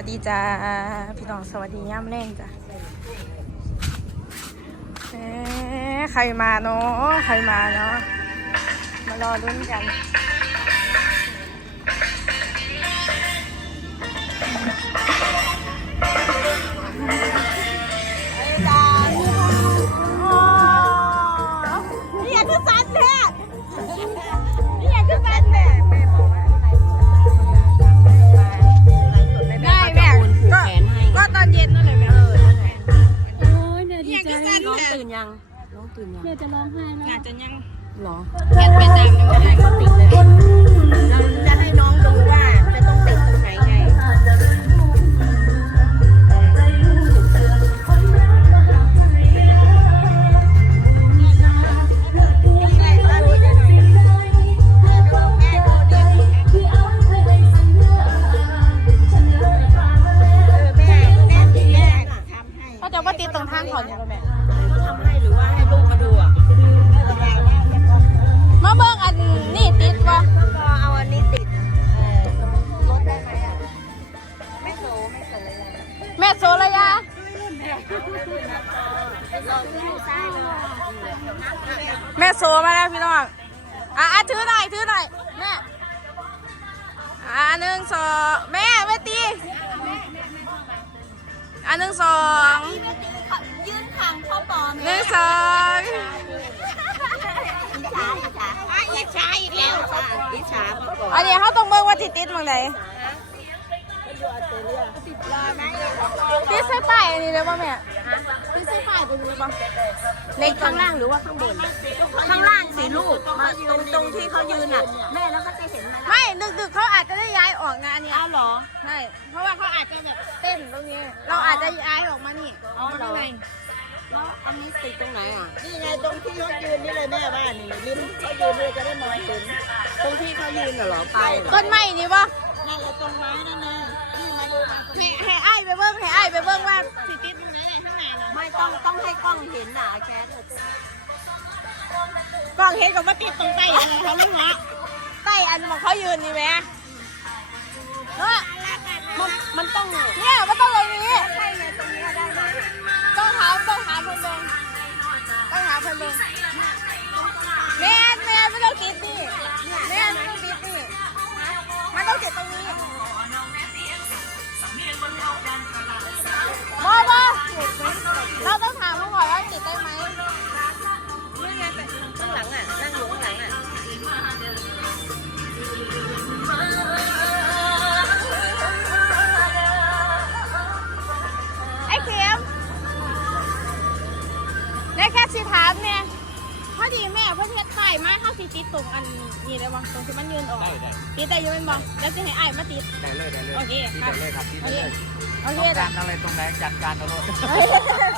วัสดีจ้า พี่น้องสวัสดีย่ำแรงจ้ะเอ๊ใครมาเนาะใครมาเนาะมารอรุ้นกัน ยเนี่ยดีใจน้องตื่นยัง น้องตื่นยัง เนี่ยจะร้องไห้นะอาจจะยังหรอแค่ไปตามยังไม่ได้ก็ติดเลยเราจะให้น้องดูว่าจะต้องติดตรงไหนไง แม่โซมาแล้วพี่น้อง อะอะถือหน่อยถือหน่อยแม่ อะหนึ่งสองแม่แม่ตีอันหนึ่งสองยืนทางพ่อปอมหนึ่งสองอิจฉาอิจฉาอิจฉาอีกแล้วอิจฉามาก่อนอันนี้เขาต้องเบิ่งว่าติดติดมังไหน ติดใส่ป้ายอันนี้เลยป่ะแม่ติดใส่ป้ายตรงนี้ป่ะเล็กข้าข้างงล่าล่างงหรือว่าข้างบน ข้างล่างสิลูกมาตรงตรงที่เขายืนอะแม่แล้วก็จะเห็นมันไม่ดึกๆเขาอาจจะได้ย้ายออกนะอันเนี้ยอ้าวเหรอใช่เพราะว่าเขาอาจจะแบบเต้นตรงนี้ เราอาจจะย้ายออกมานี่อ๋อเหรอข้างในแล้วอันนี้ติดตรงไหนอะ นี่ไงตรงที่เขายืนนี่เลยแม่ว่านี่ริมเขายืนเลยจะได้มองเห็น ตรงที่เขายืนน่ะเหรอไปเหรอต้นไม้นี่ป่ะนั่นแหละตรงไม้นั่นนะนี่มาดูมา ให้ให้อ้ายไปเบิ้งให้ไอ้ายไปเบิ้งว่าสิติดตรงไหนข้างในน่ะไม่ต้องต้องให้กล้องเห็นน่ะแคทกล้องเห็นกับว่าติดตรงใต้อะไรเขาไม่วะใต้อันของเขายืนนี่แม่เนาะมันมันต้องเนี่ยมันต้องเลยนี้ต้องถามต้องถามเพิ่นเบิ้งต้องถามเพิ่นเบิ้งแม่แม่ไม่ต้องติดนี่แม่ไม่ต้องติดนี่มันต้องติดตรงนี้ เราต้องถามเขาก่อนว่าติดได้ไหมนี่ไงไปข้างหลังอะ นั่งอยู่ข้างหลังอะไอ้เข็มได้แค่สิถามเนี่ยพอดีแม่เพื่อนเพื่อนถ่ายมาเข้าสิติดตรงอันนี้เลยวังตรงที่มันยืนออกติดแต่ยังเป็นบอแล้วจะให้อ้ายมาติดได้เลยได้เลยโอเคครับได้เลยครับที่โอได้เคเลย โอเคต้องจ้ะการอะไรตรงไหนจัดการเอาเลย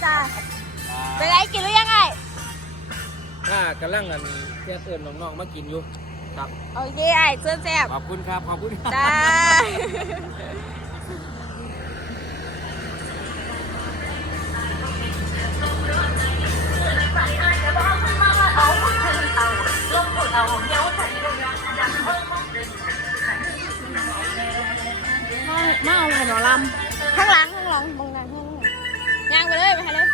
จ้าไปไหนกินหรือยังไงถ้ากำลังอันแค่เตือนน้องๆมากินอยู่ ครับ โอเคไอ้เสื้อแซ่บขอบคุณครับ ขอบคุณครับ จ้ามาเอาหนอลำ ข้างหลังข้างหลังมองหน้าข้างหลังย่างไปเลยไปเลย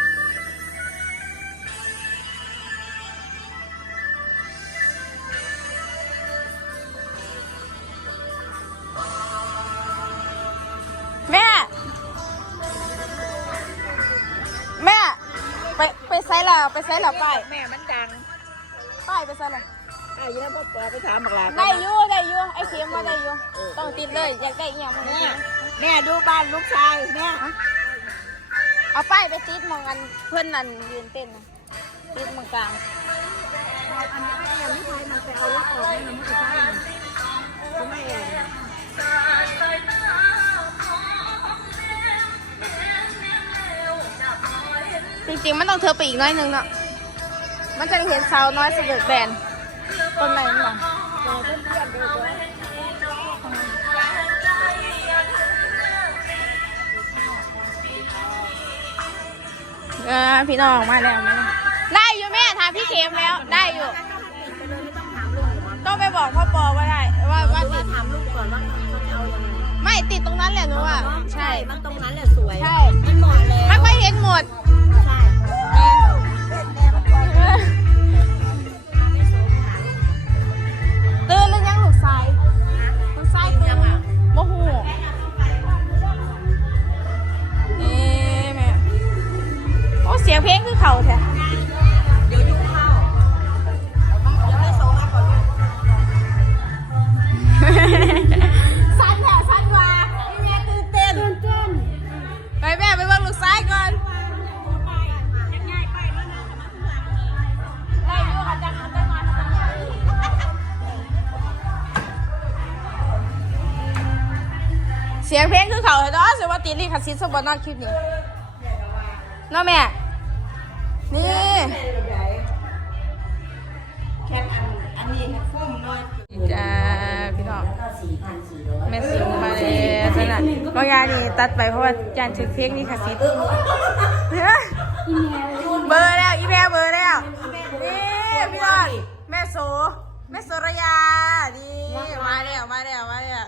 แม่ แม่ ไปไปไซส์แล้วไปไซส์แล้วป้ายแม่มันดังป้ายไปไซส์แล้วอะอยังนั้นพ่อปอไปถามบักหลาได้อยู่ได้อยู่ไอ้เสียมว่าได้อยู่ต้องติดเลยอยากได้อีกอย่างมึงแม่ แม่ดูบ้านลูกชายแม่เอาป้ายไปติดมองอันเพื่อนนั่นยืนเต้นนะติดมองกลางอันนี้ไอ้แอนที่ไทยมันไปเอารถออกให้มันไม่ใช่เขาไม่แอนจริงๆ มันต้องเธอไปอีกน้อยนึงเนาะมันจะได้เห็นเสาน้อยสะดุดแบนต้นไหนมันหรอแต่เพื่อนดูด้วย เออพี่น้องมาแล้วมาแล้วได้อยู่แม่ถามพี่เข็มแล้วได้อยู่ไปเลยไม่ต้องถามลูกหรอกต้องไปบอกพ่อปอว่าได้ว่าว่าติดถามลูกก่อนว่าเขาจะเอายังไงไม่ติดตรงนั้นแหละหนูอะใช่ มันตรงนั้นแหละสวย ใช่ มันเหมาะแล้วไม่ค่อยเห็นหมด เสียงเพลงคือเขาเนาะสวัสดีลิขสิทธิ์สมบัตินอกคลิปนี้เนาะแม่ นี่แค่อันอันนี้ฟุ้มน้อยจ้าพี่น้องแม่สิงมาแล้วสนะบางอย่างนี่ตัดไปเพราะว่าจานถึกเพลงนี่ค่ะสิเบอร์แล้วอีแม่เบอร์แล้วนี่พี่น้องแม่โสแม่โสระยานี่มาแล้วมาแล้วมาแล้ว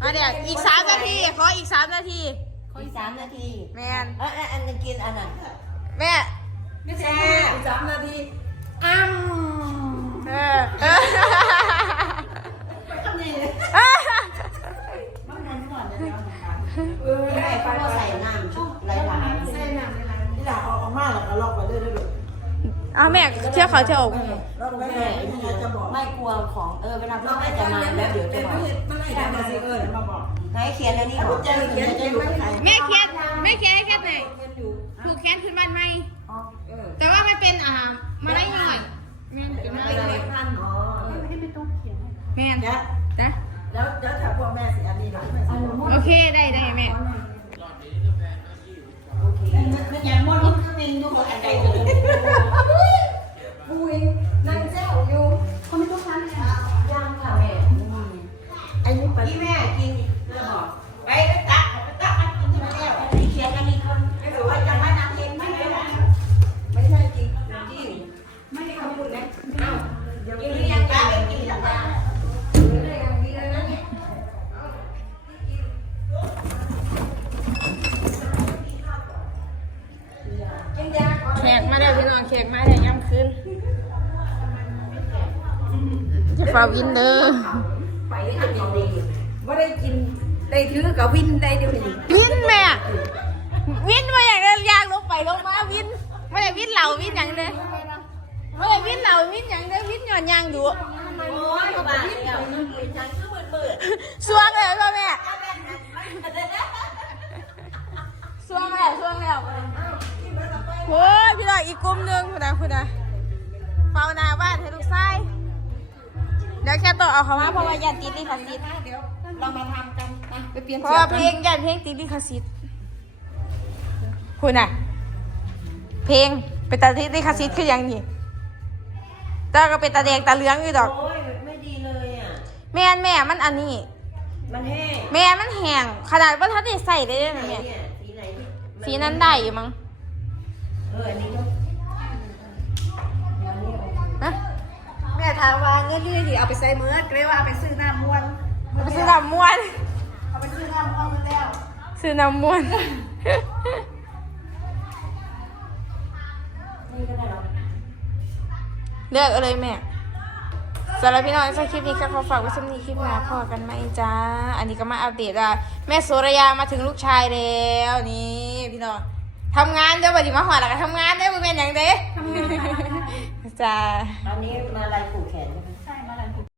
มาแล้วอีกสามนาทีขออีกสามนาที อีกสามนาทีแมน เอออันนี้กินอันนั้นแม่แช่อีกสามนาทีอ้ำเออเออเออได้เขาก็ใส่น้ำชุบไหลหลายใส่น้ำไหลที่หลังเอาออกมาแล้วก็ลอกไปเรื่อยๆเอาแม่เชื่อเขาเชื่ออกไม่กลัวของเออเวลาพ่อแม่จะมาแล้วเดี๋ยวจะบอกไหนเขียนอันนี้บอกจะเขียนจะอยู่แม่เคียนแม่เคียนให้แค่ไหนผูกแขนขึ้นบ้านไหมแต่ว่าไม่เป็นอ่ามาได้หน่อยแม่นเป็นมาได้หน่อยพันอ๋อแม่นเดี๋ยวจ้ะแล้ กมาแล้วย่ำคืนจะฝ่าวินเดอร์ไปได้กินดีว่าได้กินได้ถือกับวินได้เดี๋ยวนี้วินแม่ วินมาอย่างเดียวยางลงไปลงมาวินไม่ได้วินเหล่าวินอย่างเดียวไม่ได้วินเหล่าวินอย่างเดียววินหย่อนยางอยู่โอ้ยบ้าแล้วฉันชื่อมืดมืดสวงเลยพ่อแม่สวงแล้วสวงแล้ว โอ้ยพี่น้องอีกกลุ่มหนึงคุณนะคุณนะเฝ้าหน้าบ้านให้ลูกไส้เดี๋ยวแค่ต้องเอาเขามาเพราะว่ายันติดลิขสิทธิ์เดี๋ยวเรามาทำกันนะไปเปลี่ยนเพราะเสื้อว่ากัเพนลงยันเพลงติดลิขสิทธิ์คุณน่ะ เพลงเป็นตาติดลิขสิทธิ์คือหยังนี่แต่ก็เป็นตาแดงตาเหลืองอยู่ดอกโอ้ยไม่ดีเลยอะแม่นแม่มันอันนี้ มันแห้งแม่มันแห้งขนาดว่าถ้าได้ใส่ได้เลยนะแม่เนี่ยสีไหนที่สีนั้นได้อยู่มั้ง เอออันนี้ก็นะแม่ถามว่าเงินนี่สิเอาไปใส่เมื่อก็เลยว่าเอาไปซื้อน้ำม้วนเอาไปซื้อน้ำม้วนเอาไปซื้อน้ำม้วนมาแล้ว ซื้อน้ำม้วนนี่ก็ได้หรอเลือกเอาเลยแม่สำหรับพี่น้องในคลิปนี้ก็ขอฝากไว้สำนีคลิปหน้าพอกันไหมจ้า อันนี้ก็มาอัปเดตว่าแม่โสระยามาถึงลูกชายแล้วนี่พี่น้อง ทำงานเดี๋ยวบัดนี้มาหอดแล้วก็ทำงานได้อบ่เป็นอย่างเด้จ้า ตอนนี้มาลายผูกแขนใช่ไหม